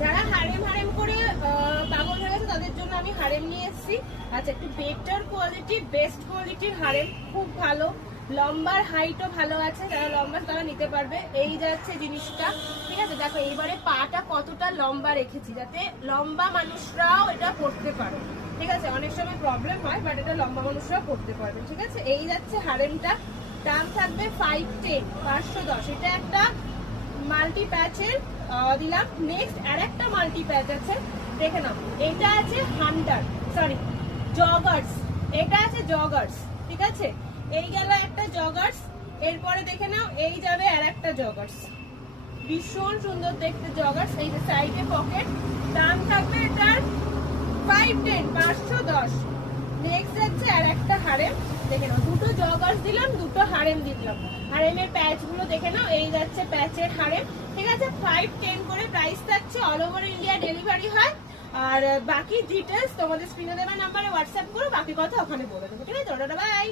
যারা harem harem করে পাগল হয়ে গেছে তাদের জন্য আমি হারেম নিয়ে এসেছি। আচ্ছা, একটু বেটার কোয়ালিটি, বেস্ট কোয়ালিটির হারেম, খুব ভালো, লম্বার হাইটও ভালো আছে, যারা লম্বা তারা নিতে পারবে। এই যাচ্ছে জিনিসটা, ঠিক আছে। দেখো এইবারে পাটা কতটা লম্বা রেখেছি, যাতে লম্বা মানুষরাও এটা পরতে পারে, ঠিক আছে। অনেক সময় প্রবলেম হয়, বাট এটা লম্বা মানুষরাও পরতে পারবে, ঠিক আছে। এই যাচ্ছে হারেমটা, দাম থাকবে 510, 510। এটা একটা মাল্টি প্যাচের দিলাম। নেক্সট আর একটা মাল্টি প্যাচ আছে, দেখে নাও। এটা আছে হান্টার, সরি জগার্স, এটা আছে জগার্স, ঠিক আছে। এই গেল একটা জগার্স, এরপরে দেখে নাও এই যাবে আর একটা জগার্স, ভীষণ সুন্দর দেখতে জগার্স। এই যে সাইডে পকেট, দাম থাকবে এটার 510, 510। নেক্সট যাচ্ছে আর একটা হারেম, দেখে নাও। দুটো জগার্স দিলাম, দুটো হারেম দিলাম। হারেমের প্যাচ গুলো দেখে নাও, এই যাচ্ছে প্যাচের হারেম, ঠিক আছে। 510 করে প্রাইস থাকছে, অল ওভার ইন্ডিয়া ডেলিভারি হয়। আর বাকি ডিটেলস তোমাদের স্ক্রিনে দেওয়া নাম্বারে হোয়াটসঅ্যাপ করো, বাকি কথা ওখানে বলে দেবো, ঠিক আছে। বাই।